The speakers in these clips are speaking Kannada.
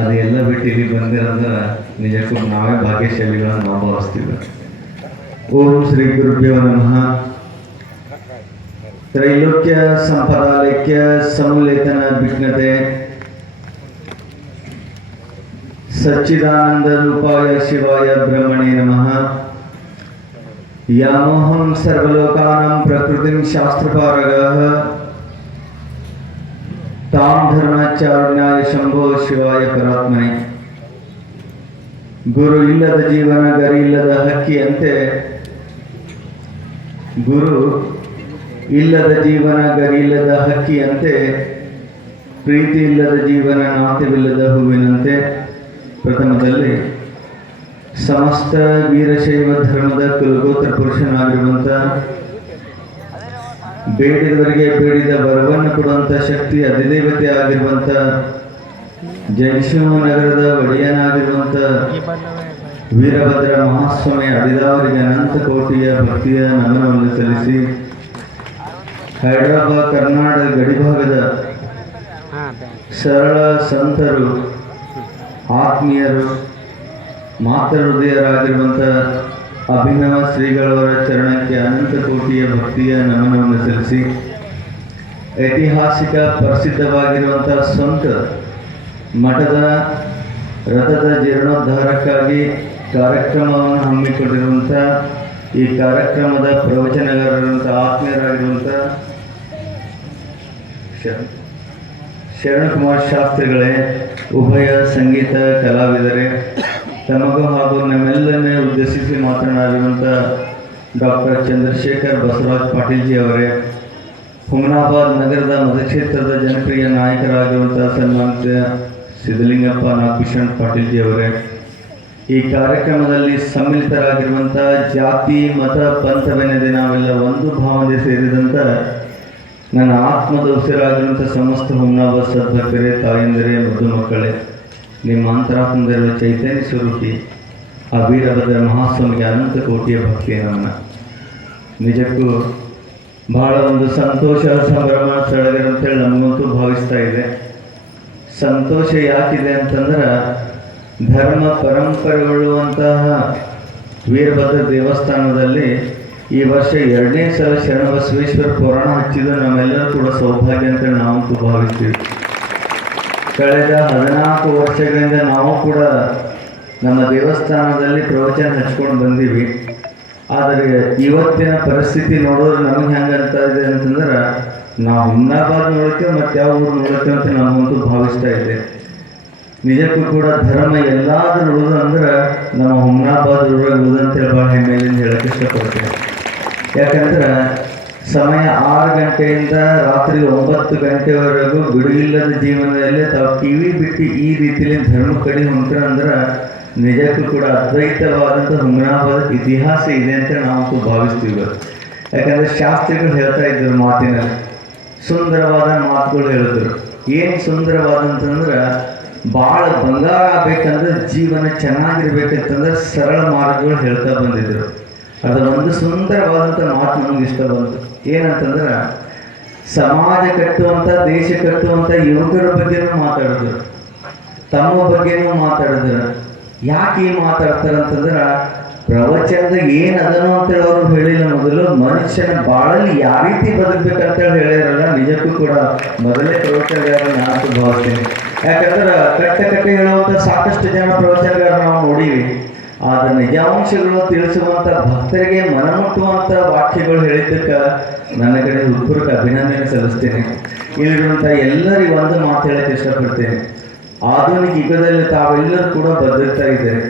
ಅದೆಲ್ಲ ಬಿಟ್ಟು ಇಲ್ಲಿ ಬಂದಿರಂದ್ರೆ ನಿಜಕ್ಕೂ ನಾವೇ ಭಾಗ್ಯಶಾಲಿಗಳನ್ನು ನಾವು ಭಾವಿಸ್ತೀವಿ. ಓಂ ಶ್ರೀ ಗುರುಭ್ಯೋ ನಮಃ. ತ್ರೈಲೋಕ್ಯ ಸಂಪದಾಲೈಕ್ಯ ಸಮಲೇಖನ ವಿಘ್ನತೆ ಸಚ್ಚಿದಾನಂದ ರೂಪಾಯ ಶಿವಾಯ ಬ್ರಹ್ಮಣೇ ನಮಃ. ಯಾಮೋಹಂ ಸರ್ವಲೋಕಾನಾಂ ಪ್ರಕೃತಿಂ ಶಾಸ್ತ್ರಪಾರಗಃ ತಾಂ ಧರ್ಮಾಚಾರ್ಯಾಯ ಶಂಭೋ ಶಿವಾಯ ಪರಾತ್ಮನೆ. ಗುರು ಇಲ್ಲದ ಜೀವನ ಗರಿ ಇಲ್ಲದ ಹಕ್ಕಿಯಂತೆ, ಗುರು ಇಲ್ಲದ ಜೀವನ ಗರಿ ಇಲ್ಲದ ಹಕ್ಕಿಯಂತೆ, ಪ್ರೀತಿ ಇಲ್ಲದ ಜೀವನ ನಾಟ್ಯವಿಲ್ಲದ ಹೂವಿನಂತೆ. ಪ್ರಥಮದಲ್ಲಿ ಸಮಸ್ತ ವೀರಶೈವ ಧರ್ಮದ ಕುಲಗೋತ್ರ ಪುರುಷನಾಗಿರುವಂಥ, ಬೇಡಿದವರಿಗೆ ಬೇಡಿದ ವರವನ್ನು ಕೊಡುವಂಥ ಶಕ್ತಿ ಅಧಿದೇವತೆ ಆಗಿರುವಂಥ, ಜಯಶಿವನಗರದ ಒಡೆಯನಾಗಿರುವಂಥ ವೀರಭದ್ರ ಮಹಾಸ್ವಾಮಿ ಅಡಿದವರಿಗೆ ಅನಂತ ಕೋಟಿಯ ಭಕ್ತಿಯ ನಮನವನ್ನು ಸಲ್ಲಿಸಿ, ಹೈದರಾಬಾದ್ ಕರ್ನಾಟಕ ಗಡಿಭಾಗದ ಸರಳ ಸಂತರು, ಆತ್ಮೀಯರು, ಮಾತೃ ಹೃದಯರಾಗಿರುವಂಥ ಅಭಿನವ ಶ್ರೀಗಳವರ ಚರಣಕ್ಕೆ ಅನಂತ ಕೋಟಿಯ ಭಕ್ತಿಯ ನಮನವನ್ನು ಸಲ್ಲಿಸಿ, ಐತಿಹಾಸಿಕ ಪ್ರಸಿದ್ಧವಾಗಿರುವಂಥ ಸ್ವಂತ ಮಠದ ರಥದ ಜೀರ್ಣೋದ್ಧಾರಕ್ಕಾಗಿ ಕಾರ್ಯಕ್ರಮವನ್ನು ಹಮ್ಮಿಕೊಂಡಿರುವಂಥ ಈ ಕಾರ್ಯಕ್ರಮದ ಪ್ರವಚನಗಾರರಂಥ ಆತ್ಮೀಯರಾಗಿರುವಂಥ ಶರಣಕುಮಾರ್ ಶಾಸ್ತ್ರಿಗಳೇ, ಉಭಯ ಸಂಗೀತ ಕಲಾವಿದರೇ, ತಮಗೂ ಹಾಗೂ ನಮ್ಮೆಲ್ಲರನ್ನೇ ಉದ್ದೇಶಿಸಿ ಮಾತನಾಡಿರುವಂಥ ಡಾಕ್ಟರ್ ಚಂದ್ರಶೇಖರ್ ಬಸವರಾಜ್ ಪಾಟೀಲ್ಜಿ ಅವರೇ, ಹುಮನಾಬಾದ್ ನಗರದ ಮತಕ್ಷೇತ್ರದ ಜನಪ್ರಿಯ ನಾಯಕರಾಗಿರುವಂಥ ಸನ್ಮಾನಿತ ಸಿದ್ಧಲಿಂಗಪ್ಪ ನಾಗಭೂಷಣ್ ಪಾಟೀಲ್ಜಿ ಅವರೇ, ಈ ಕಾರ್ಯಕ್ರಮದಲ್ಲಿ ಸಮ್ಮಿಲಿತರಾಗಿರುವಂಥ ಜಾತಿ ಮತ ಪಂಥವೆನ್ನದೆ ನಾವೆಲ್ಲ ಒಂದು ಭಾವನೆ ಸೇರಿದಂಥ ನನ್ನ ಆತ್ಮದ ಉಸಿರಾಗಿರುವಂಥ ಸಮಸ್ತ ಹುಮನಾಬಾದ್ ಸದ್ಭಕ್ತರೇ, ತಾಯಂದಿರೇ, ಮೃದು ಮಕ್ಕಳೇ, ನಿಮ್ಮ ಅಂತರಾತ್ಮದಲ್ಲಿರುವ ಚೈತನ್ಯ ಸ್ವರೂಪಿ ಆ ವೀರಭದ್ರ ಮಹಾಸ್ವಾಮಿಗೆ ಅನಂತ ಕೋಟಿಯ ಭಕ್ತಿಯ ನಮನ. ನಿಜಕ್ಕೂ ಬಹಳ ಒಂದು ಸಂತೋಷ, ಸಂಭ್ರಮ, ಸಡಗರ ಅಂತೇಳಿ ನಮಗಂತೂ ಭಾವಿಸ್ತಾ ಇದೆ. ಸಂತೋಷ ಯಾಕಿದೆ ಅಂತಂದ್ರೆ, ಧರ್ಮ ಪರಂಪರೆಗೊಳ್ಳುವಂತಹ ವೀರಭದ್ರ ದೇವಸ್ಥಾನದಲ್ಲಿ ಈ ವರ್ಷ 2ನೇ ಸಲ ಶರಣಬಸವೇಶ್ವರ ಪುರಾಣ ಹಚ್ಚಿದ್ದು ನಮ್ಮೆಲ್ಲರೂ ಕೂಡ ಸೌಭಾಗ್ಯ ಅಂತ ನಾವಂತೂ ಭಾವಿಸ್ತೀವಿ. ಕಳೆದ 14 ವರ್ಷಗಳಿಂದ ನಾವು ಕೂಡ ನಮ್ಮ ದೇವಸ್ಥಾನದಲ್ಲಿ ಪ್ರವಚನ ಹಚ್ಕೊಂಡು ಬಂದೀವಿ. ಆದರೆ ಇವತ್ತಿನ ಪರಿಸ್ಥಿತಿ ನೋಡೋದು ನಮಗೆ ಹೆಂಗಂತ ಇದೆ ಅಂತಂದ್ರೆ, ನಾವು ಹುಮನಾಬಾದ್ ನೋಡ್ತೇವೆ ಮತ್ತು ಯಾವ ಊರು ನೋಡ್ತೇವೆ ಅಂತ ನಮಗಂತೂ ಭಾವಿಸ್ತಾ ಇದೆ. ನಿಜಕ್ಕೂ ಕೂಡ ಧರ್ಮ ಎಲ್ಲಾದರೂ ಉಳಿದು ಅಂದ್ರೆ ನಮ್ಮ ಹುಮನಾಬಾದ್ ಊರಾಗ ಉಳಿದಂತೇಳಿ ಭಾಳ ಹೆಮ್ಮೆಯಿಂದ ಹೇಳಕ್ಕೆ ಇಷ್ಟಪಡ್ತೇವೆ. ಯಾಕಂದ್ರೆ ಸಮಯ 6 ಗಂಟೆಯಿಂದ ರಾತ್ರಿ 9 ಗಂಟೆವರೆಗೂ ಬಿಡುವಿಲ್ಲದ ಜೀವನದಲ್ಲಿ ತಾವು ಟಿವಿ ಬಿಟ್ಟು ಈ ರೀತಿಯಲ್ಲಿ ಧರ್ಮ ಕಡೆ ಹೊಂಟ್ರ ಅಂದ್ರೆ ನಿಜಕ್ಕೂ ಕೂಡ ಅದ್ವೈತವಾದಂಥ ಹುಮನಾಬಾದ ಇತಿಹಾಸ ಇದೆ ಅಂತ ನಾವು ಭಾವಿಸ್ತೀವಿ. ಯಾಕಂದರೆ ಶಾಸ್ತ್ರಿಗಳು ಹೇಳ್ತಾ ಇದ್ದರು, ಮಾತಿನಲ್ಲಿ ಸುಂದರವಾದ ಮಾತುಗಳು ಹೇಳಿದ್ರು. ಏನು ಸುಂದರವಾದಂತಂದ್ರೆ, ಭಾಳ ಬಂಗಾರ ಆಗಬೇಕಂದ್ರೆ, ಜೀವನ ಚೆನ್ನಾಗಿರ್ಬೇಕಂತಂದ್ರೆ ಸರಳ ಮಾರ್ಗಗಳು ಹೇಳ್ತಾ ಬಂದಿದ್ರು. ಅದು ಒಂದು ಸುಂದರವಾದಂಥ ಮಾತು ನಮ್ಗೆ ಇಷ್ಟ ಬಂತು. ಏನಂತಂದ್ರೆ, ಸಮಾಜ ಕಟ್ಟುವಂಥ, ದೇಶ ಕಟ್ಟುವಂಥ ಯುವಕರ ಬಗ್ಗೆನೂ ಮಾತಾಡಿದ್ರು, ತಮ್ಮ ಬಗ್ಗೆನೂ ಮಾತಾಡಿದ್ರು. ಯಾಕೆ ಏನು ಮಾತಾಡ್ತಾರಂತಂದ್ರೆ, ಪ್ರವಚನದಾಗ ಏನು ಅದನ್ನು ಅಂತೇಳಿ ಅವರು ಹೇಳಿಲ್ಲ. ಮೊದಲು ಮನುಷ್ಯನ ಬಾಳಲ್ಲಿ ಯಾವ ರೀತಿ ಬದುಕಬೇಕಂತೇಳಿ ಹೇಳಿರಲ್ಲ. ನಿಜಕ್ಕೂ ಕೂಡ ಮೊದಲೇ ಪ್ರವಚನಗಾರ ನಾನು ಭಾವಿಸ್ತೀನಿ. ಯಾಕಂದ್ರೆ ಕಟ್ಟೆ ಹೇಳುವಂಥ ಸಾಕಷ್ಟು ಜನ ಪ್ರವಚನಗಾರ ನಾವು ನೋಡೀವಿ. ಆದರೆ ನಿಜಾಂಶಗಳು ತಿಳಿಸುವಂಥ, ಭಕ್ತರಿಗೆ ಮನಮುಟ್ಟುವಂಥ ವಾಕ್ಯಗಳು ಹೇಳಿದ್ದಕ್ಕೆ ನನ್ನ ಕಡೆ ಹೃತ್ಪೂರ್ವಕ ಅಭಿನಂದನೆ ಸಲ್ಲಿಸ್ತೇನೆ. ಇಲ್ಲಿರುವಂಥ ಎಲ್ಲರಿಗೂ ಒಂದು ಮಾತು ಹೇಳಕ್ಕೆ ಇಷ್ಟಪಡ್ತೇನೆ. ಆಧುನಿಕ ಯುಗದಲ್ಲಿ ತಾವೆಲ್ಲರೂ ಕೂಡ ಬದುಕ್ತಾ ಇದ್ದಾರೆ,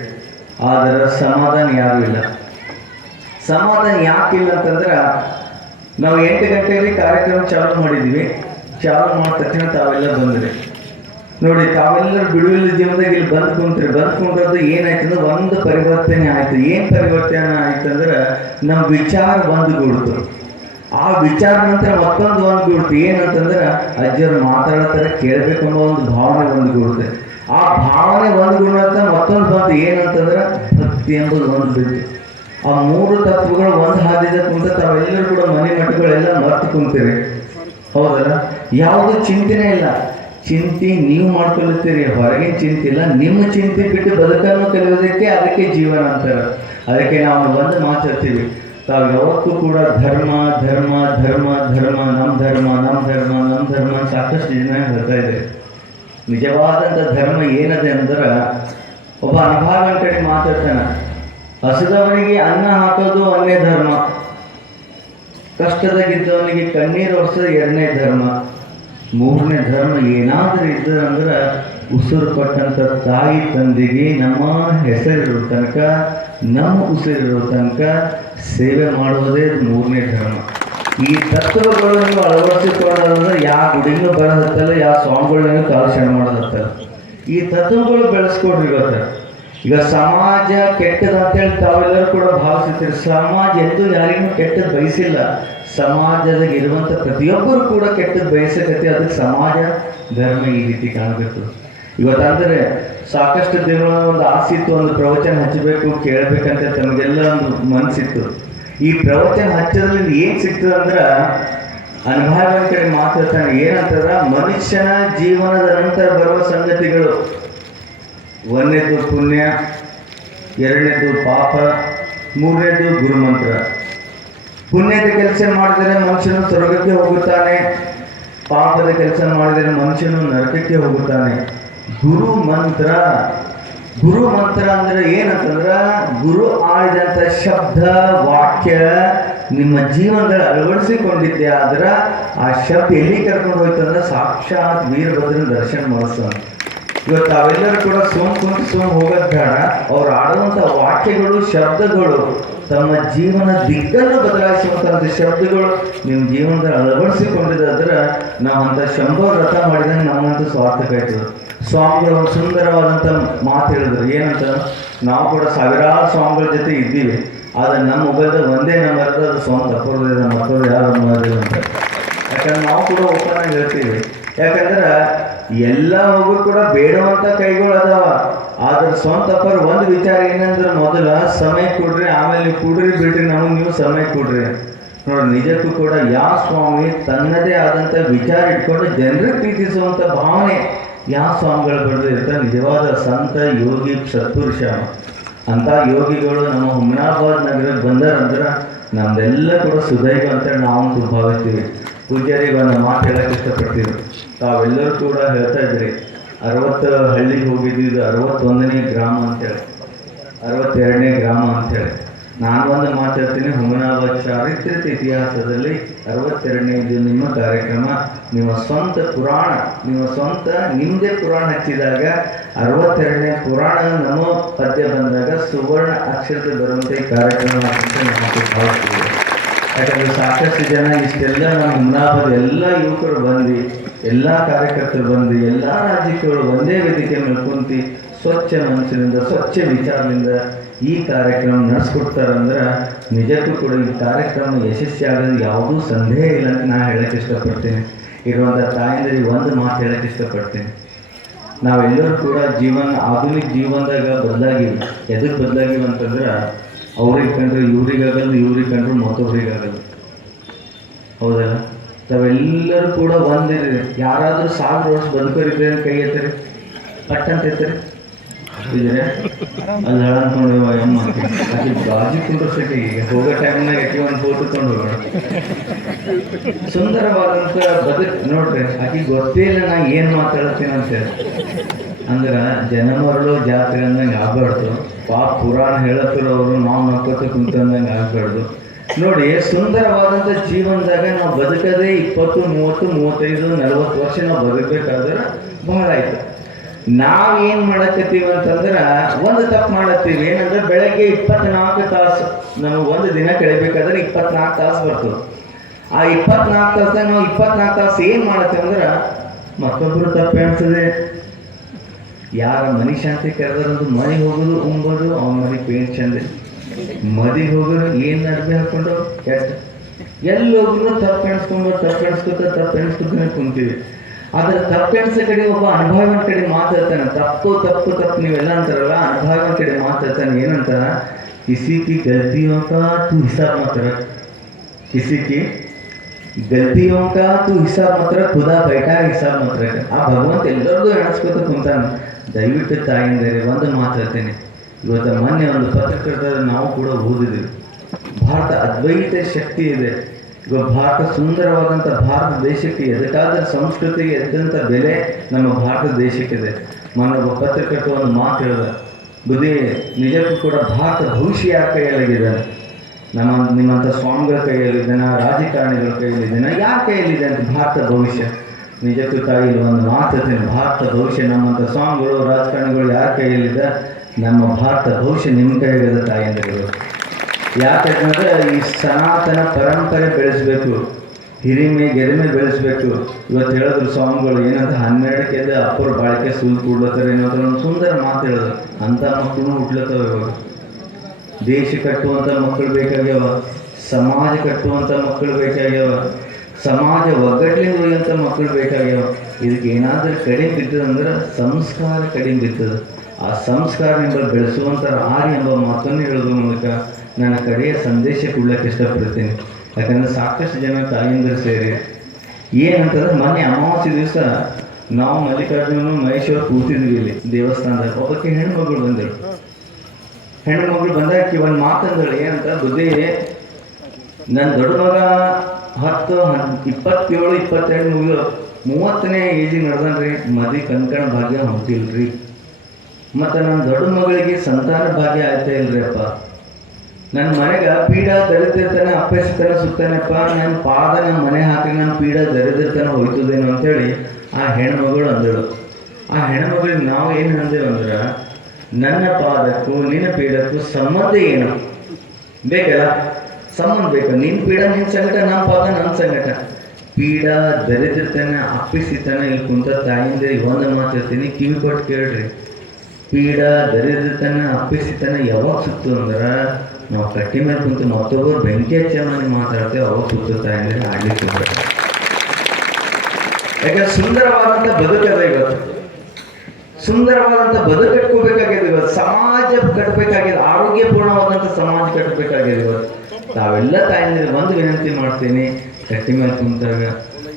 ಆದರೆ ಸಮಾಧಾನ ಯಾರೂ ಇಲ್ಲ. ಸಮಾಧಾನ ಯಾಕಿಲ್ಲ ಅಂತಂದ್ರೆ, ನಾವು 8 ಗಂಟೆಯಲ್ಲಿ ಕಾರ್ಯಕ್ರಮ ಚಾಲು ಮಾಡಿದ್ವಿ. ಚಾಲು ಮಾಡಿದ ತಕ್ಷಣ ತಾವೆಲ್ಲ ಬಂದ್ರಿ. ನೋಡಿ, ತಾವೆಲ್ಲರೂ ಬಿಡುವಿಲ್ಲ ಜೀವನದಾಗ ಇಲ್ಲಿ ಬಂದು ಕುಂತಿರೋದು ಏನಾಯ್ತಂದ್ರೆ ಒಂದು ಪರಿವರ್ತನೆ ಆಯಿತು. ಏನು ಪರಿವರ್ತನೆ ಆಯ್ತಂದ್ರೆ, ನಮ್ಮ ವಿಚಾರ ಒಂದುಗೂಡ್ತು. ಆ ವಿಚಾರ ನಂತರ ಮತ್ತೊಂದು ಒಂದುಗೂಡ್ತು. ಏನಂತಂದ್ರೆ, ಅಜ್ಜರು ಮಾತಾಡೋತರ ಕೇಳಬೇಕು ಅನ್ನೋ ಒಂದು ಭಾವನೆ ಒಂದುಗೂಡುತ್ತೆ. ಆ ಭಾವನೆ ಒಂದುಗೂಡಂತ ಮತ್ತೊಂದು ಬಂದು ಏನಂತಂದ್ರೆ ಭಕ್ತಿ ಎಂಬುದು ಒಂದು ಬಿಟ್ಟು. ಆ 3 ತತ್ವಗಳು ಒಂದು ಹಾದಿದ ಕುಂತ ತಾವೆಲ್ಲರೂ ಕೂಡ ಮನೆ ಮಠಗಳೆಲ್ಲ ಮರ್ತು ಕುಂತೀರಿ. ಹೌದಲ್ಲ? ಯಾವುದು ಚಿಂತನೆ ಇಲ್ಲ. ಚಿಂತೆ ನೀವು ಮಾಡ್ಕೊಳ್ತೀರಿ, ಹೊರಗಿನ ಚಿಂತೆ ಇಲ್ಲ. ನಿಮ್ಮ ಚಿಂತೆ ಬಿಟ್ಟು ಬದುಕನ್ನು ಕಲಿಯೋದಕ್ಕೆ ಅದಕ್ಕೆ ಜೀವನ ಅಂತಾರೆ. ಅದಕ್ಕೆ ನಾವು ಒಂದು ಮಾತಾಡ್ತೀವಿ, ತಾವು ಯಾವತ್ತೂ ಕೂಡ ಧರ್ಮ ಧರ್ಮ ಧರ್ಮ ಧರ್ಮ ನಮ್ಮ ಧರ್ಮ ನಮ್ಮ ಧರ್ಮ ನಮ್ಮ ಧರ್ಮ ಸಾಕಷ್ಟು ಜನ ಹೇಳ್ತಾ ಇದ್ದಾರೆ. ನಿಜವಾದಂಥ ಧರ್ಮ ಏನದೆ ಅಂದ್ರೆ, ಒಬ್ಬ ಅನುಭಾವನ ಕಡೆ ಮಾತಾಡ್ತಾನೆ, ಹಸಿದವನಿಗೆ ಅನ್ನ ಹಾಕೋದು ಒಂದೇ ಧರ್ಮ, ಕಷ್ಟದಾಗಿದ್ದವನಿಗೆ ಕಣ್ಣೀರು ಒರೆಸೋದು ಎರಡನೇ ಧರ್ಮ, ಮೂರನೇ ಧರ್ಮ ಏನಾದರೂ ಇದ್ದರಂದ್ರೆ ಉಸಿರು ಕೊಟ್ಟಂಥ ತಾಯಿ ತಂದೆಗೆ ನಮ್ಮ ಹೆಸರಿರೋ ತನಕ, ನಮ್ಮ ಉಸಿರಿರೋ ತನಕ ಸೇವೆ ಮಾಡುವುದೇ ಮೂರನೇ ಧರ್ಮ. ಈ ತತ್ವಗಳು ನೀವು ಅಳವಡಿಸಿಕೊಳ್ಳೋದಂದ್ರೆ ಯಾವ ಗುಡಿನೂ ಬರೋದತ್ತಲ್ಲ, ಯಾವ ಸ್ವಾಮಿಗಳನ್ನೂ ಕಾಲಕ್ಷಣ ಮಾಡೋದತ್ತಲ್ಲ. ಈ ತತ್ವಗಳು ಬೆಳೆಸ್ಕೊಡ್ರಿ. ಈಗ ಸಮಾಜ ಕೆಟ್ಟದಂತೇಳಿ ತಾವೆಲ್ಲರೂ ಕೂಡ ಭಾವಿಸ್ತೀರಿ. ಸಮಾಜ ಎಂದು ಯಾರಿಗೂ ಕೆಟ್ಟದ್ದು ಬಯಸಿಲ್ಲ. ಸಮಾಜದಾಗ ಇರುವಂಥ ಪ್ರತಿಯೊಬ್ಬರು ಕೂಡ ಕೆಟ್ಟದ್ದು ಬಯಸಕತ್ತೆ. ಅದಕ್ಕೆ ಸಮಾಜ ಧರ್ಮ ಈ ರೀತಿ ಕಾಣಬೇಕು. ಇವತ್ತಂದರೆ ಸಾಕಷ್ಟು ದಿನಗಳ ಒಂದು ಆಸೆ ಇತ್ತು, ಒಂದು ಪ್ರವಚನ ಹಚ್ಚಬೇಕು ಕೇಳಬೇಕಂತ ತಮಗೆಲ್ಲ ಒಂದು ಮನಸ್ಸಿತ್ತು. ಈ ಪ್ರವಚನ ಹಚ್ಚೋದ್ರಿಂದ ಏನು ಸಿಗ್ತದೆ ಅಂದ್ರೆ, ಅನುಭವನ ಕಡೆ ಮಾತಾಡ್ತಾನೆ ಏನಂತಂದ್ರೆ, ಮನುಷ್ಯನ ಜೀವನದ ನಂತರ ಬರುವ ಸಂಗತಿಗಳು. ಒಂದನೇದು ಪುಣ್ಯ, ಎರಡನೇದು ಪಾಪ, ಮೂರನೇದು ಗುರುಮಂತ್ರ. ಪುಣ್ಯದ ಕೆಲಸ ಮಾಡಿದರೆ ಮನುಷ್ಯನು ಸ್ವರ್ಗಕ್ಕೆ ಹೋಗುತ್ತಾನೆ, ಪಾಪದ ಕೆಲಸ ಮಾಡಿದರೆ ಮನುಷ್ಯನು ನರಕಕ್ಕೆ ಹೋಗುತ್ತಾನೆ. ಗುರು ಮಂತ್ರ ಅಂದರೆ ಏನಂತಂದ್ರೆ, ಗುರು ಆಡಿದಂಥ ಶಬ್ದ ವಾಕ್ಯ ನಿಮ್ಮ ಜೀವನದಲ್ಲಿ ಅಳವಡಿಸಿಕೊಂಡಿದ್ದೆ ಆದ್ರೆ ಆ ಶಬ್ದ ಎಲ್ಲಿ ಕರ್ಕೊಂಡು ಹೋಯ್ತಂದ್ರೆ ಸಾಕ್ಷಾತ್ ವೀರಭದ್ರನ ದರ್ಶನ ಮಾಡಿಸ್ತಾನೆ. ಇವತ್ತು ತಾವೆಲ್ಲರೂ ಕೂಡ ಸೋಮ್ ಹೋಗೋದು ಬೇಡ. ಅವ್ರು ಆಡುವಂಥ ವಾಕ್ಯಗಳು, ಶಬ್ದಗಳು ತಮ್ಮ ಜೀವನ ದಿಕ್ಕನ್ನು ಬದಲಾಯಿಸುವಂಥ ಶಬ್ದಗಳು ನಿಮ್ಮ ಜೀವನದಲ್ಲಿ ಅಳವಡಿಸಿಕೊಂಡಿದ್ದಾದ್ರೆ ನಾವು ಅಂತ 100 ರಥ ಮಾಡಿದಂಗೆ ನಮ್ಮಂತೂ ಸ್ವಾರ್ಥಕ ಆಯ್ತದೆ. ಸ್ವಾಮಿಗಳು ಒಂದು ಸುಂದರವಾದಂಥ ಮಾತು ಹೇಳಿದ್ರು. ಏನಂತ, ನಾವು ಕೂಡ ಸಾವಿರಾರು ಸ್ವಾಮಿಗಳ ಜೊತೆ ಇದ್ದೀವಿ, ಆದರೆ ನಮ್ಮ ಮೊಬೈಲ್ದಾಗ ಒಂದೇ ನಂಬರ್ ಇರ್ತದೆ, ಅದು ಸ್ವಾಮಿ ತಪ್ಪೋದಿಲ್ಲ, ಮತ್ತೊಂದು ಯಾರು ಮಾಡೋದಿಲ್ಲ ಅಂತ. ಯಾಕಂದ್ರೆ ನಾವು ಕೂಡ ಓಪನ್ ಆಗಿ ಹೇಳ್ತೀವಿ. ಯಾಕಂದ್ರೆ ಎಲ್ಲ ಹೋಗೋರು ಕೂಡ ಬೇಡುವಂಥ ಕೈಗಳು ಅದಾವ. ಆದ್ರೆ ಸ್ವಂತ ಅಪ್ಪರು ಒಂದು ವಿಚಾರ ಏನಂದ್ರೆ, ಮೊದಲ ಸಮಯ ಕೊಡ್ರಿ, ಆಮೇಲೆ ನೀವು ಕೂಡ್ರಿ ಬಿಡ್ರಿ, ನಮಗೆ ನೀವು ಸಮಯ ಕೊಡ್ರಿ. ನೋಡಿ, ನಿಜಕ್ಕೂ ಕೂಡ ಯಾವ ಸ್ವಾಮಿ ತನ್ನದೇ ಆದಂಥ ವಿಚಾರ ಇಟ್ಕೊಂಡು ಜನರಿಗೆ ಪ್ರೀತಿಸುವಂಥ ಭಾವನೆ ಯಾವ ಸ್ವಾಮಿಗಳು ಬರೆದು ಇರ್ತಾರೆ. ನಿಜವಾದ ಸಂತ ಯೋಗಿ ಸತ್ಪುರುಷ. ಅಂಥ ಯೋಗಿಗಳು ನಮ್ಮ ಹುಮನಾಬಾದ್ ನಗರಕ್ಕೆ ಬಂದಾರಂದ್ರೆ ನಮ್ದೆಲ್ಲ ಕೂಡ ಸುದೈವ ಅಂತೇಳಿ ನಾವಂತೂ ಭಾವಿಸ್ತೀವಿ. ಪೂಜಾರಿಗೆ ಒಂದು ಮಾತು ಹೇಳಕ್ಕೆ ಇಷ್ಟಪಡ್ತೀವಿ. ತಾವೆಲ್ಲರೂ ಕೂಡ ಹೇಳ್ತಾ ಇದ್ರಿ, 60 ಹಳ್ಳಿಗೆ ಹೋಗಿದ್ವಿ, ಇದು 61ನೇ ಗ್ರಾಮ ಅಂತೇಳಿ, 62ನೇ ಗ್ರಾಮ ಅಂತೇಳಿ. ನಾನು ಒಂದು ಮಾತಾಡ್ತೀನಿ, ಹುಮನಾಬಾದ್ ಚಾರಿತ್ರಿಕ ಇತಿಹಾಸದಲ್ಲಿ 62ನೇದು ನಿಮ್ಮ ಕಾರ್ಯಕ್ರಮ, ನಿಮ್ಮ ಸ್ವಂತ ಪುರಾಣ, ನಿಮ್ಮದೇ ಪುರಾಣ ಹಚ್ಚಿದಾಗ 62ನೇ ಪುರಾಣ ನಮ್ಮ ಪದ್ಯ ಬಂದಾಗ ಸುವರ್ಣ ಅಕ್ಷರತೆ ಬರುವಂಥ ಕಾರ್ಯಕ್ರಮ ಅಂತ ನಾವು ಭಾವಿಸ್ತೀವಿ. ಯಾಕಂದರೆ ಸಾಕಷ್ಟು ಜನ ಇಷ್ಟೆಲ್ಲ ನಮ್ಮ ಹುಮನಾಬಾದ್ ಎಲ್ಲ ಯುವಕರು ಬಂದು, ಎಲ್ಲ ಕಾರ್ಯಕರ್ತರು ಬಂದು, ಎಲ್ಲ ರಾಜಕೀಯಗಳು ಒಂದೇ ವೇದಿಕೆ ಮೇಲೆ ಕುಂತು ಸ್ವಚ್ಛ ಮನಸ್ಸಿನಿಂದ, ಸ್ವಚ್ಛ ವಿಚಾರದಿಂದ ಈ ಕಾರ್ಯಕ್ರಮ ನಡೆಸ್ಕೊಡ್ತಾರಂದ್ರೆ ನಿಜಕ್ಕೂ ಕೂಡ ಈ ಕಾರ್ಯಕ್ರಮ ಯಶಸ್ವಿಯಾಗೋದು ಯಾವುದೂ ಸಂದೇಹ ಇಲ್ಲ ಅಂತ ನಾನು ಹೇಳಕ್ಕೆ ಇಷ್ಟಪಡ್ತೀನಿ. ಇರುವಂಥ ತಾಯಂದಿರಿಗೆ ಒಂದು ಮಾತು ಹೇಳಕ್ಕೆ ಇಷ್ಟಪಡ್ತೀನಿ. ನಾವೆಲ್ಲರೂ ಕೂಡ ಆಧುನಿಕ ಜೀವನದಾಗ ಬದಲಾಗಿವಿ. ಎದಕ್ಕೆ ಬದಲಾಗಿವಿ ಅಂತಂದ್ರೆ, ಅವ್ರಿಗೆ ಕಂಡ್ರೆ ಇವ್ರಿಗಾಗಲ್ಲ, ಇವ್ರಿಗೆ ಕಂಡ್ರೆ ಮತ್ತೊಬ್ರಿಗಾಗಲ್ಲ. ಹೌದಲ್ಲ? ತಾವೆಲ್ಲರೂ ಕೂಡ ಒಂದಿರಿ. ಯಾರಾದರೂ 1000 ವರ್ಷ ಬದುಕೋರಿದ್ರೆ ಕೈ ಎತ್ತರಿ, ಪಟ್ಟಂತ ಎತ್ತರಿ. ಇದ್ರೆ ಅಲ್ಲಿ ಅನ್ಕೊಂಡು ಅಮ್ಮ ಆಕೆ ಬಾಜಿ ಕುಂಡ್ರಸಕ್ಕೆ ಈಗ ಹೋಗೋ ಟೈಮ್ನಾಗ ಆಕೆ ಒಂದು ಫೋಟೋ ತೊಗೊಂಡು ಹೋಗೋಣ. ಸುಂದರವಾದಂಥ ನೋಡ್ರಿ, ಆಕೆ ಗೊತ್ತೇ ಇಲ್ಲ ನಾ ಏನು ಮಾತಾಡ್ತೀನಿ ಅಂತೇಳಿ. ಅಂದ್ರೆ ಜನ ಮರಳು ಜಾತ್ರೆ ಅಂದಂಗೆ ಆಗಬಾರ್ದು. ಪಾಪ ಪುರಾಣ ಹೇಳತ್ತಿರೋ ಅವರು ನಾವು ನಕ್ಕೋತ ಕುಂತಂದಂಗೆ ಆಗಬಾರ್ದು. ನೋಡಿ, ಸುಂದರವಾದಂಥ ಜೀವನದಾಗ ನಾವು ಬದುಕದೇ 20, 30, 35, 40 ವರ್ಷ ನಾವು ಬದುಕಬೇಕಾದ್ರೆ ಬಹಳ ಆಯ್ತು. ನಾವೇನು ಮಾಡಕತ್ತೀವಿ ಅಂತಂದ್ರೆ ಒಂದು ತಪ್ಪು ಮಾಡತ್ತೀವಿ. ಏನಂದ್ರೆ ಬೆಳಗ್ಗೆ 24 ತಾಸು ನಮಗೆ ಒಂದು ದಿನ ಕಳಿಬೇಕಾದ್ರೆ 24 ತಾಸು ಬರ್ತದೆ. ಆ 24 ತಾಸ್ದಾಗ ನಾವು 24 ತಾಸು ಏನು ಮಾಡತ್ತೀವಿ ಅಂದ್ರೆ ಮತ್ತೊಬ್ಬರು ತಪ್ಪು ಎಣಿಸದೆ, ಯಾರ ಮನೆ ಶಾಂತಿ ಕರೆದ್ರಂದು ಮನೆಗೆ ಹೋಗೋದು, ಉಂಬೋದು, ಅವನ ಮನೆಗೆ ಪೇಂಟ್ ಚಂದ, ಮದಿಗೆ ಹೋಗೋರು ಏನು ಅರ್ಬಿ ಹಾಕೊಂಡು ಕೆಟ್ಟ, ಎಲ್ಲಿ ಹೋದ್ರು ತಪ್ಪು ಎಣಿಸ್ಕೊತಾನೆ ಕುಂತೀವಿ. ಆದ್ರೆ ತಪ್ಪೆಣಿಸೋ ಕಡೆ ಒಬ್ಬ ಅನುಭವನ ಕಡೆ ಮಾತಾಡ್ತಾನೆ. ತಪ್ಪು ನೀವೆಲ್ಲ ಅಂತಾರಲ್ಲ, ಅನುಭವನ ಕಡೆ ಮಾತಾಡ್ತಾನೆ. ಏನಂತ, ಕಿಸಿ ಕಿ ಗಲ್ತಿಯೋ ಕಾ ತು ಹಿಸಾಬ್ ಮತ್ ರಖ್, ಕಿಸಿ ಕಿ गलतियों का तू हिसाब मात्र खुदा बैठा हिसाब ಮಾತ್ರ ಆ ಭಗವಂತ ಎಲ್ಲರದ್ದು ಎಣಿಸ್ಕೊತ ಕುಂತಾನೆ. ದಯವಿಟ್ಟು ತಾಯಿಂದರೆ ಒಂದು ಮಾತು ಹೇಳ್ತೇನೆ. ಇವತ್ತು ಮೊನ್ನೆ ಒಂದು ಪತ್ರಕರ್ತರು ನಾವು ಕೂಡ ಓದಿದ್ವಿ. ಭಾರತ ಅದ್ವೈತ ಶಕ್ತಿ ಇದೆ. ಇವಾಗ ಭಾರತ ಸುಂದರವಾದಂಥ ಭಾರತ ದೇಶಕ್ಕೆ ಎದಕ್ಕಾದ ಸಂಸ್ಕೃತಿಗೆ ಎದ್ದಂಥ ಬೆಲೆ ನಮ್ಮ ಭಾರತ ದೇಶಕ್ಕಿದೆ. ಮೊನ್ನೆ ಒಬ್ಬ ಪತ್ರಕರ್ತ ಒಂದು ಮಾತು ಹೇಳಿದ, ಬುದ್ಧಿ ನಿಜಕ್ಕೂ ಕೂಡ ಭಾರತ ಭವಿಷ್ಯ ಯಾರ ಕೈಯಲ್ಲಿದ್ದಾನೆ? ನಿಮ್ಮಂಥ ಸ್ವಾಮಿಗಳ ಕೈಯಲ್ಲಿದ್ದಾನ, ರಾಜಕಾರಣಿಗಳ ಕೈಯಲ್ಲಿದ್ದಾನ, ಯಾರ ಕೈಯಲ್ಲಿದೆ ಅಂತ ಭಾರತ ಭವಿಷ್ಯ? ನಿಜಕ್ಕೂ ತಾಯಿಲಿ ಒಂದು ಮಾತು ಭಾರತ ಭವಿಷ್ಯ ನಮ್ಮಂಥ ಸ್ವಾಮಿಗಳು ರಾಜಕಾರಣಿಗಳು ಯಾರ ಕೈಯಲ್ಲಿದೆ? ನಮ್ಮ ಭಾರತ ಭವಿಷ್ಯ ನಿಮ್ಮ ಕೈಯಲ್ಲಿದೆ ತಾಯಿಯಂದಿರು. ಯಾಕಂದ್ರೆ ಈ ಸನಾತನ ಪರಂಪರೆ ಬೆಳೆಸಬೇಕು, ಹಿರಿಮೆ ಗೆರಿಮೆ ಬೆಳೆಸಬೇಕು. ಇವತ್ತು ಹೇಳಿದ್ರು ಸ್ವಾಮಿಗಳು ಏನಂತ 12ಕ್ಕೆ ಅಪ್ಪರ ಬಾಳಿಕೆ ಸೂಲ್ ಕೂಡ್ಲತ್ತಾರೆ ಏನಾದ್ರು ಒಂದು ಸುಂದರ ಮಾತು ಹೇಳಿದ್ರು. ಅಂಥ ಮಕ್ಕಳು ಹುಟ್ಲತ್ತವ. ಇವಾಗ ದೇಶ ಕಟ್ಟುವಂಥ ಮಕ್ಕಳು ಬೇಕಾಗ್ಯಾವ, ಸಮಾಜ ಕಟ್ಟುವಂಥ ಮಕ್ಕಳು ಬೇಕಾಗ್ಯಾವ, ಸಮಾಜ ಒಗ್ಗಟ್ಟಿನಿಂದ ಉಳಿಯುವಂಥ ಮಕ್ಕಳು ಬೇಕಾಗ್ಯಾವ. ಇದಕ್ಕೆ ಏನಾದರೂ ಕಡಿಮೆ ಬಿದ್ದದಂದ್ರೆ ಸಂಸ್ಕಾರ ಕಡಿಮೆ ಬಿದ್ದದ. ಆ ಸಂಸ್ಕಾರ ನಿಮ್ಮಲ್ಲಿ ಬೆಳೆಸುವಂಥ ಆರಿ ಎಂಬ ಮಾತನ್ನು ಹೇಳೋದ್ರ ಮೂಲಕ ನನ್ನ ಕಡೆಯ ಸಂದೇಶ ಕೊಡ್ಲಿಕ್ಕೆ ಇಷ್ಟಪಡ್ತೀನಿ. ಯಾಕಂದರೆ ಸಾಕಷ್ಟು ಜನ ತಾಯಿಂದರು ಸೇರಿ ಏನಂತಂದ್ರೆ ಮೊನ್ನೆ ಅಮಾವಾಸ್ಯೆ ದಿವಸ ನಾವು ಮಲ್ಲಿಕಾರ್ಜುನ ಮಹೇಶ್ವರ ಕೂತಿದ್ವಿ ಇಲ್ಲಿ ದೇವಸ್ಥಾನದಾಗ. ಒಬ್ಬಕ್ಕೆ ಹೆಣ್ಮಗಳು ಬಂದರು. ಹೆಣ್ಮಗಳು ಬಂದಾಗ ಒಂದು ಮಾತಂದಳು ಏನಂತ, ಬುದ್ಧಿ ನನ್ನ ದೊಡ್ಡ ಮಗ 10, 27, 22 ಮುಗಿದು 30ನೇ ಏಜಿಗೆ ನಡೆದನ್ರಿ, ಮದುವೆ ಕಣ್ಕಣ ಭಾಗ್ಯ ಹೊಂಟಿಲ್ರಿ. ಮತ್ತು ನನ್ನ ದೊಡ್ಡ ಮಗಳಿಗೆ ಸಂತಾನ ಭಾಗ್ಯ ಆಯ್ತಾ ಇಲ್ರಿ ಅಪ್ಪ. ನನ್ನ ಮನೆಗೆ ಪೀಡ ದರಿದ್ರತನ ಅಪ್ಪೆಸ್ತನ ಸುತ್ತಾನಪ್ಪ. ನನ್ನ ಪಾದ ನನ್ನ ಮನೆ ಹಾಕಿ ನನ್ನ ಪೀಡ ದರಿದ್ರತನ ಹೋಯ್ತದೇನೋ ಅಂಥೇಳಿ ಆ ಹೆಣ್ಮಗಳು ಅಂದಳು. ಆ ಹೆಣ್ಮಗಳಿಗೆ ನಾವು ಏನು ಅಂದೇವು ಅಂದ್ರೆ, ನನ್ನ ಪಾದಕ್ಕೂ ನಿನ್ನ ಪೀಡಕ್ಕೂ ಸಂಬಂಧ ಏನು ಬೇಕಲ್ಲ? ಸಂಬಂಧ ಬೇಕು. ನಿನ್ನ ಪೀಡ ನಿನ್ನ ಸಂಕಟ, ನಮ್ಮ ಪಾದ ನನ್ನ ಸಂಕಟ. ಪೀಡ ದರಿದ್ರತನ ಅಪ್ಪಿಸಿತನ ಇಲ್ಲಿ ಕುಂತ ತಾಯಿಂದ ಒಂದು ಮಾತಾಡ್ತೀನಿ, ಕಿವಿ ಕೊಟ್ಟು ಕೇಳ್ರಿ. ಪೀಡ ದರಿದ್ರತನ ಅಪ್ಪಿಸಿತನ ಯಾವಾಗ ಸುತ್ತು ಅಂದ್ರೆ ನಾವು ಕಟ್ಟಿ ಮೇಲೆ ಕುಂತು ಮತ್ತೊಬ್ಬರು ಬೆಂಕಿ ಹಚ್ಚ ಮಾಡಿ ಮಾತಾಡ್ತೇವೆ, ಅವಾಗ ಸುತ್ತು ತಾಯಿಂದ ಆಡ್ಲಿಕ್ಕೆ. ಯಾಕಂದ್ರೆ ಸುಂದರವಾದಂಥ ಬದುಕದ ಇವತ್ತು, ಸುಂದರವಾದಂಥ ಬದುಕು ಕಟ್ಕೋಬೇಕಾಗಿದೆ. ಇವತ್ತು ಸಮಾಜ ಕಟ್ಟಬೇಕಾಗಿದೆ, ಆರೋಗ್ಯಪೂರ್ಣವಾದಂಥ ಸಮಾಜ ಕಟ್ಟಬೇಕಾಗಿದೆ. ಇವತ್ತು ತಾವೆಲ್ಲ ತಾಯಿಂದ್ರೆ ಒಂದು ವಿನಂತಿ ಮಾಡ್ತೀನಿ, ಕಟ್ಟಿ ಮೇಲೆ ಕುಂತಾಗ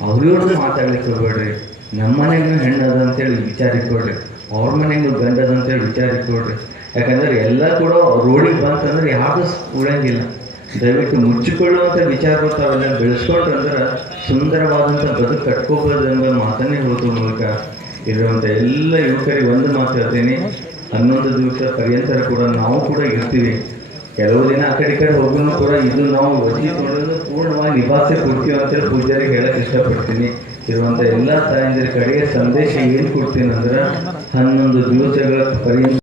ಅವ್ರಿವ್ರದ್ದು ಮಾತಾಡ್ಲಿಕ್ಕೆ ಹೋಗ್ಬೇಡ್ರಿ. ನಮ್ಮ ಮನೆಗೂ ಹೆಣ್ಣದ ಅಂತೇಳಿ ವಿಚಾರಿಕೊಡ್ರಿ, ಅವ್ರ ಮನೆಗೂ ಗಂಡದ ಅಂತೇಳಿ ವಿಚಾರಿಕೊಡ್ರಿ. ಯಾಕಂದ್ರೆ ಎಲ್ಲ ಕೂಡ ರೋಡಿಗೆ ಬಂತಂದ್ರೆ ಯಾವುದು ಉಳಂಗಿಲ್ಲ. ದಯವಿಟ್ಟು ಮುಚ್ಚಿಕೊಳ್ಳುವಂಥ ವಿಚಾರಗಳು ತಾವೆಲ್ಲ ಬೆಳೆಸ್ಕೊಂಡ್ರಂದ್ರೆ ಸುಂದರವಾದಂಥ ಬದುಕು ಕಟ್ಕೋಬೋದು ಎಂಬ ಮಾತನ್ನೇ ಹೇಳೋದ್ರ ಮೂಲಕ ಇರುವಂಥ ಎಲ್ಲ ಯುವಕರಿಗೆ ಒಂದು ಮಾತು ಹೇಳ್ತೀನಿ. 11 ದಿವಸ ಪರ್ಯಂತರ ಕೂಡ ನಾವು ಕೂಡ ಇರ್ತೀವಿ. ಕೆಲವು ದಿನ ಆ ಕಡೆ ಹೋಗೋನು ಕೂಡ ಇದು ನಾವು ಒದಗಿಕೊಂಡು ಪೂರ್ಣವಾಗಿ ನಿಭಾಯಿಸಿ ಕೊಡ್ತೀವಿ ಅಂತೇಳಿ ಪೂಜಾರಿಗೆ ಹೇಳಕ್ಕೆ ಇಷ್ಟಪಡ್ತೀನಿ. ಇರುವಂಥ ಎಲ್ಲ ತಾಯಂದಿರ ಕಡೆಗೆ ಸಂದೇಶ ಏನು ಕೊಡ್ತೀನಿ ಅಂದ್ರೆ, 11 ದಿವಸಗಳ ಪರ್ಯಂತ